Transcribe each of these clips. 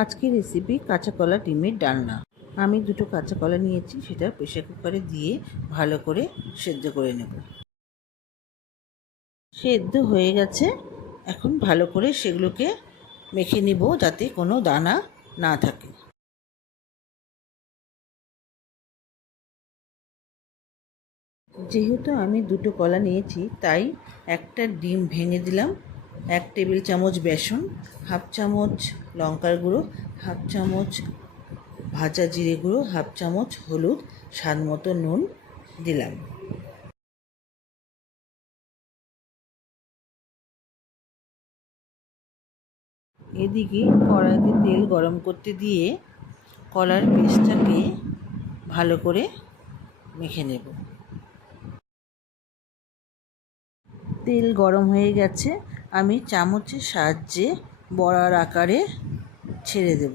আজকের রেসিপি কাঁচা কলা ডিমের ডালনা। আমি দুটো কাঁচা কলা নিয়েছি, সেটা প্রেসার কুকারে দিয়ে ভালো করে সেদ্ধ করে নেব। সেদ্ধ হয়ে গেছে, এখন ভালো করে সেগুলোকে মেখে নেব যাতে কোনো দানা না থাকে। যেহেতু আমি দুটো কলা নিয়েছি তাই একটা ডিম ভেঙে দিলাম, 1 টেবিল চামচ বেসন, 1/2 চামচ লঙ্কার গুঁড়ো, 1/2 চামচ ভাজা জিরে গুঁড়ো, 1/2 চামচ হলুদ, স্বাদ মতো নুন দিলাম। এদিকে কড়াইতে তেল গরম করতে দিয়ে কলার পেস্টটাকে ভালো করে মেখে নেব। তেল গরম হয়ে গেছে, আমি চামচের সাহায্যে বড়ার আকারে ছেড়ে দেব।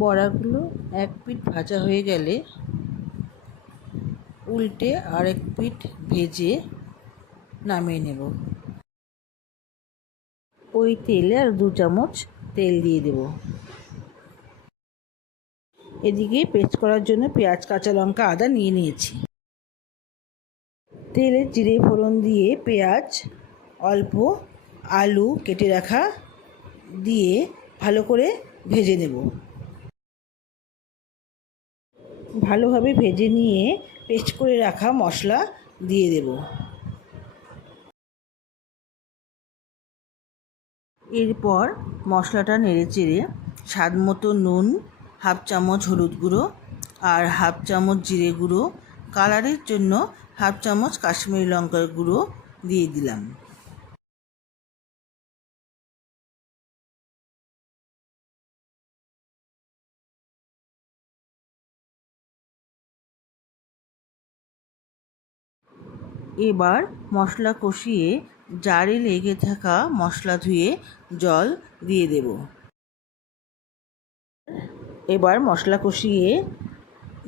বড়াগুলো এক পিঠ ভাজা হয়ে গেলে উল্টে আরেক পিঠ ভেজে নামিয়ে নেব। ওই তেলে আর 2 চামচ তেল দিয়ে দেব। এদিকে পেস্ট করার জন্য পেঁয়াজ, কাঁচা লঙ্কা, আদা নিয়ে নিয়েছি। তেলে জিরে ফোড়ন দিয়ে পেঁয়াজ, অল্প আলু কেটে রাখা দিয়ে ভালো করে ভেজে নেব। ভালোভাবে ভেজে নিয়ে পেস্ট করে রাখা মশলা দিয়ে দেব। এরপর মশলাটা নেড়েচেড়ে স্বাদ মতো নুন, 1/2 চামচ হলুদ গুঁড়ো আর 1/2 চামচ জিরে গুঁড়ো, কালারের জন্য 1/2 চামচ কাশ্মীরি লঙ্কার গুঁড়ো দিয়ে দিলাম। এবার মশলা কষিয়ে জারে লেগে থাকা মশলা ধুয়ে জল দিয়ে দেব। এবার মশলা কষিয়ে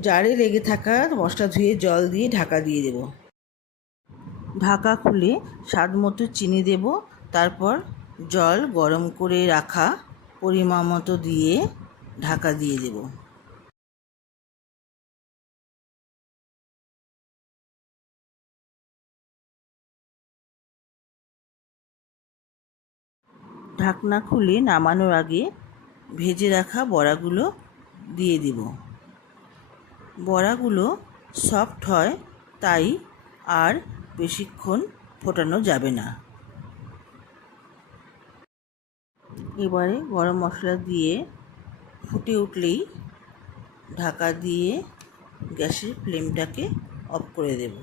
জারে লেগে থাকা মশলা ধুয়ে জল দিয়ে ঢাকা দিয়ে দেব। ঢাকা খুলে স্বাদ মতো চিনি দেব, তারপর জল গরম করে রাখা পরিমাণ মতো দিয়ে ঢাকা দিয়ে দেব। ঢাকনা খুলে নামানোর আগে ভেজে রাখা বড়াগুলো দিয়ে দেব। বড়াগুলো সফট হয় তাই আর বেশিক্ষণ ফোটানো যাবে না। এবারে গরম মশলা দিয়ে ফুটে উঠলেই ঢাকা দিয়ে গ্যাসের ফ্লেমটাকে অফ করে দেব।